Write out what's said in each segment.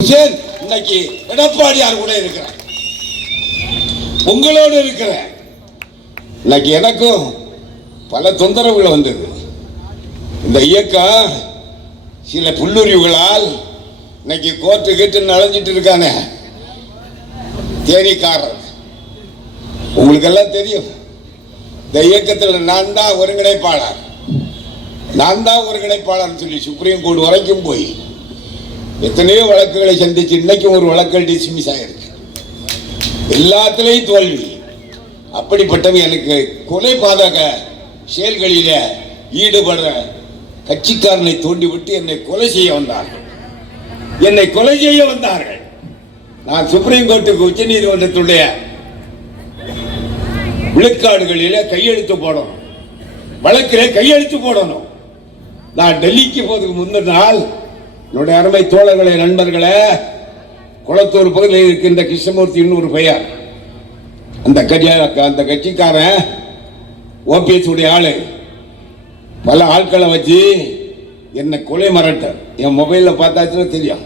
இன்னைக்கு எடப்பாடியார் கூட இருக்கிறேன், உங்களோடு இருக்கிறேன். இன்னைக்கு எனக்கும் பல தொந்தரவுகள் வந்தது. இந்த இயக்கம் சில புல்லுரிவுகளால் இன்னைக்கு கோர்ட்டு கேட்டு நலஞ்சிட்டு இருக்கானே தேனிக்காரர். உங்களுக்கு எல்லாம் தெரியும், இந்த இயக்கத்தில் நான் தான் ஒருங்கிணைப்பாளர் சொல்லி சுப்ரீம் கோர்ட் வரைக்கும் போய் எத்தனையோ வழக்குகளை சந்திச்சு இன்னைக்கும் ஒரு வழக்கு டிஸ்மிஸ் ஆயிருக்கு. எல்லாத்திலையும் தோல்வி. அப்படிப்பட்டவன் எனக்கு கொலை பாதக செயல்களில ஈடுபடுற கட்சிக்காரனை தூண்டிவிட்டு என்னை கொலை செய்ய வந்தார்கள். நான் சுப்ரீம் கோர்ட்டுக்கு உச்ச நீதிமன்றத்துடைய விழுக்காடுகளில கையெழுத்து போடணும், வழக்கிலே கையெழுத்து போடணும். நான் டெல்லிக்கு போறதுக்கு முந்தின நாள் என்னுடைய அருமை தோழர்களே, நண்பர்களே, குளத்தூர் பகுதியில் இருக்கின்ற கிருஷ்ணமூர்த்தி ஒரு பெயர், அந்த கட்சிக்காரன் ஓபிஎஸ் உடைய ஆளு பல ஆட்களை வச்சு என்னை கொலை மிரட்டல், என் மொபைலில் பார்த்தாச்சுன்னா தெரியும்,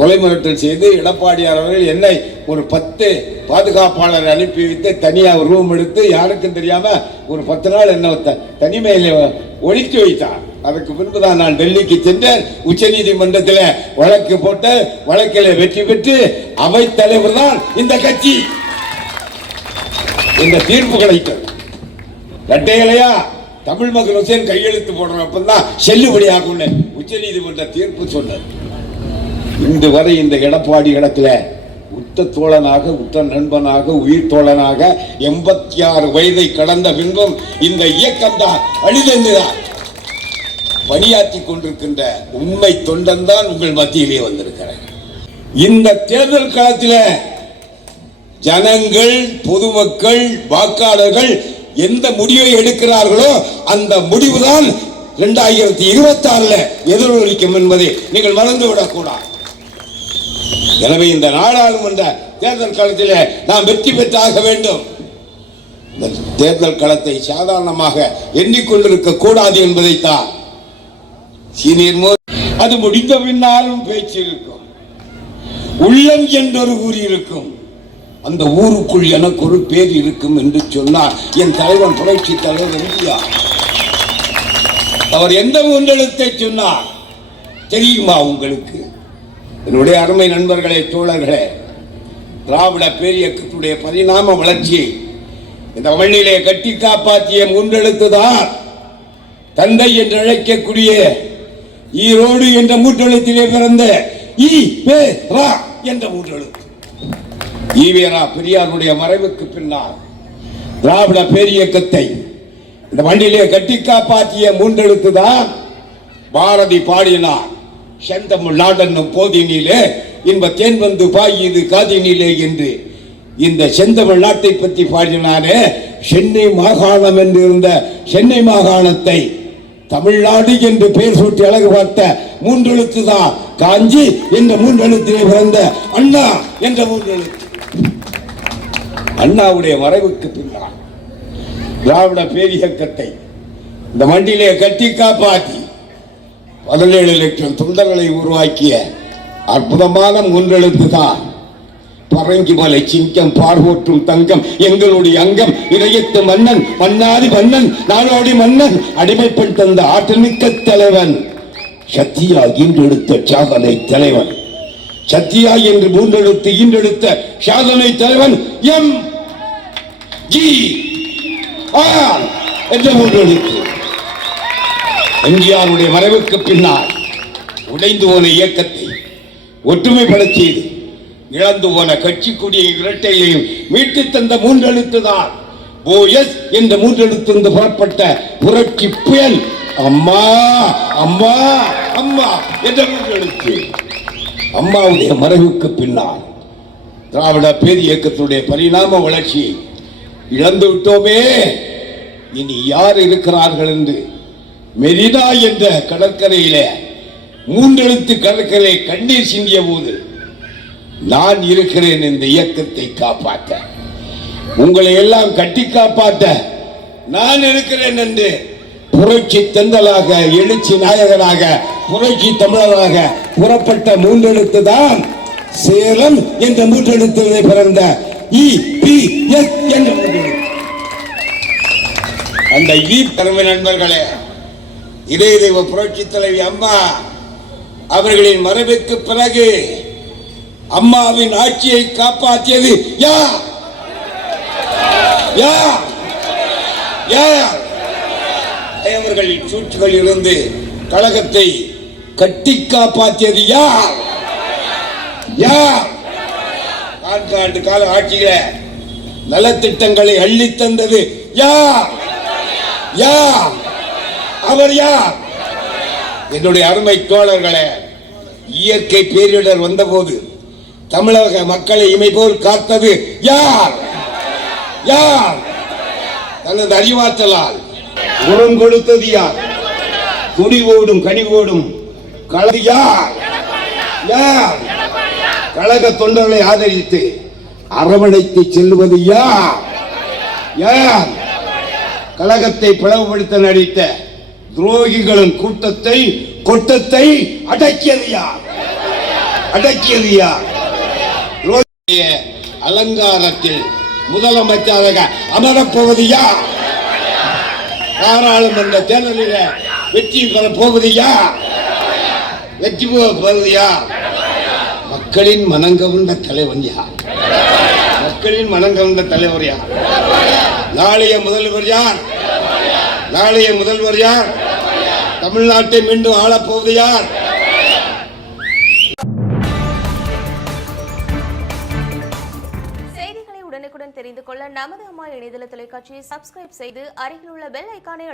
கொலை மிரட்டல் செய்து எடப்பாடியார் அவர்கள் என்னை ஒரு 10 பாதுகாப்பாளர் அனுப்பி வைத்து தனியாக ரூம் எடுத்து யாருக்கும் தெரியாம ஒரு 10 நாள் என்ன தனிமையில் ஒழித்து வைத்தார். அதற்கு பின்புதான் நான் டெல்லிக்கு சென்றேன். உச்ச நீதிமன்றத்தில் வழக்கு போட்டு வழக்கில் வெற்றி பெற்று அவை தலைவர் தான் இந்த கட்சி. இந்த தீர்ப்பு கிடைத்தது. இரட்டையிலையா தமிழ் மகன் ஹுசேன் கையெழுத்து போடுறப்பதான் செல்லுபடியாகும் உச்ச நீதிமன்ற தீர்ப்பு சொன்னது. இன்று வரை இந்த எடப்பாடி இடத்துல உற்ற தோழனாக, உற்ற நண்பனாக, உயிர் தோழனாக 86 வயதை கடந்த பின்பும் இந்த இயக்கம் தான் அழிதென்றார் பணியாற்றி கொண்டிருக்கின்ற உண்மை தொண்டன் தான் உங்கள் மத்தியிலே வந்திருக்கிறார். இந்த தேர்தல் காலத்தில் ஜனங்கள், பொதுமக்கள், வாக்காளர்கள் எந்த முடிவை எடுக்கிறார்களோ அந்த முடிவுதான் 2026 எதிரொலிக்கும் என்பதை நீங்கள் மறந்துவிடக் கூடாது. எனவே இந்த நாடாளுமன்ற தேர்தல் காலத்தில் நாம் வெற்றி பெற்றாக வேண்டும். இந்த தேர்தல் களத்தை சாதாரணமாக எண்ணிக்கொண்டிருக்க கூடாது என்பதைத்தான் சீனியர் மோடி அது முடிந்த பின்னாலும் பேச்சு இருக்கும், உள்ளம் என்றொரு ஊர் இருக்கும், அந்த ஊருக்குள் எனக்கு ஒரு பேர் இருக்கும் என்று சொன்னார் என் தலைவன் புரட்சி தலைவர் எம்ஜிஆர். அவர் எந்த முன்னெழுத்தை சொன்னார் தெரியுமா உங்களுக்கு? என்னுடைய அருமை நண்பர்களே, தோழர்களே, திராவிட பேரியக்கத்துடைய பரிணாம வளர்ச்சியை இந்த மண்ணிலே கட்டி காப்பாற்றிய முன்னெழுத்துதான் தந்தை என்று அழைக்கக்கூடிய ஈரோடு என்ற மூன்றெழுத்திலே பிறந்த என்ற மூன்றெழுத்து. ஈவேரா பெரியாருடைய மறைவுக்கு பின்னால் திராவிட பேரியக்கத்தை இந்த மண்ணிலே கட்டி காப்பாற்றிய மூன்றெழுத்துதான் பாரதி பாடினார். செந்தமிழ் நாடென்னும் போதினிலே இன்ப தேன் வந்து பாயுது காதினிலே என்று இந்த செந்தமிழ் நாட்டை பற்றி பாடினாரே. சென்னை மாகாணம் என்று இருந்த சென்னை மாகாணத்தை தமிழ்நாடு என்று பெயர் சூட்டி அழகு பார்த்த மூன்றெழுத்து தான் காஞ்சி என்ற மூன்றெழுத்திலே பிறந்த அண்ணா என்ற மூன்றெழுத்து. அண்ணாவுடைய மறைவுக்கு பின்னால் திராவிட பேரியக்கத்தை இந்த மண்ணிலே கட்டி காப்பாற்றி 17 லட்சம் தொண்டர்களை உருவாக்கிய அற்புதமான மூன்றெழுத்து தான் பரங்கி மலை சிங்கம், பார்வோற்றும் தங்கம், எங்களுடைய அங்கம், இதயத்து மன்னன், மன்னாதி மன்னன், நாடோடி மன்னன், அடிமைப்பெண் தந்த ஆற்றமிக்க தலைவன், சத்தியா ஈன்றெடுத்த சாதனை தலைவன், சத்தியா என்று மூன்றெழுத்து ஈன்றெடுத்த சாதனை தலைவன் எம் ஜி ஆர் என்ற மூன்றெழுத்து. எம்ஜிஆருடைய மறைவுக்கு பின்னால் உடைந்து போன இயக்கத்தை ஒற்றுமைப்படச் செய்து இழந்து போன கட்சி கொடியை இரட்டையையும் மீட்டு தந்த மூன்றெழுத்து தான் போயஸ் என்ற மூன்றெழுத்திலிருந்து புறப்பட்ட புரட்சி புயல் அம்மா அம்மா அம்மா என்ற மூன்றெழுத்து. அம்மாவுடைய மறைவுக்கு பின்னால் திராவிட பேரியக்கத்துடைய பரிணாம வளர்ச்சியை இழந்து விட்டோமே. இனி யார் இருக்கிறார்கள் என்று மெரினா என்ற கடற்கரையில மூன்றெழுத்து கடற்கரை கண்ணீர் சிந்திய போது நான் இருக்கிறேன் இந்த இயக்கத்தை காப்பாற்ற, உங்களை எல்லாம் கட்டி காப்பாற்ற நான் இருக்கிறேன் என்று புரட்சி தென்றலாக எழுச்சி நாயகனாக புரட்சி தமிழராக புறப்பட்ட மூன்றெழுத்து தான் சேலம் என்ற மூன்றெழுத்திலே பிறந்த EPS என்ற மூன்றெழுத்து. அந்த பெருமை நண்பர்களே, இதே தெய்வ புரட்சி தலைவி அம்மா அவர்களின் மறைவுக்கு பிறகு அம்மாவின் ஆட்சியை காப்பாற்றியது யார்? யார்? யார்? அவர்களின் சூழ்ச்சிகளில் இருந்து கழகத்தை கட்டி காப்பாற்றியது யார்? யார்? 4 ஆண்டு கால ஆட்சியில நலத்திட்டங்களை அள்ளி தந்தது யார்? யார்? அவர் யார்? என்னுடைய அருமை தோழர்களே, இயற்கை பேரிடர் வந்தபோது தமிழக மக்களை இமை போல் காத்தது யார்? யார்? தனது அறிவாற்றலால் குரம் கொடுத்தது யார்? துணிவோடும் கனிவோடும் கலந்து யார்? யார்? கழக தொண்டர்களை ஆதரித்து அரவணைத்து செல்வது யார்? யார்? கழகத்தை பிளவுபடுத்த நடித்த துரோகிகளின் கூட்டத்தை கொட்டத்தை அடக்கியது யார்? அடக்கியது யார்? அலங்காரத்தில் முதலமைச்சராக அமரப்போவது யார்? பாராளுமன்ற தேர்தலில் வெற்றி பெறப் போவது யார்? வெற்றி போவது யார்? மக்களின் மனங்கவர்ந்த தலைவன் யார்? மக்களின் மனங்கவர்ந்த தலைவர் யார்? நாளைய முதல்வர் யார்? நாளைய முதல்வர் யார்? தமிழ்நாட்டை மீண்டும் ஆளப்போவது யார்? செய்திகளை உடனுக்குடன் தெரிந்து கொள்ள நமது அம்மா இணையதள தொலைக்காட்சியை சப்ஸ்கிரைப் செய்து அருகில் உள்ள பெல் ஐகானை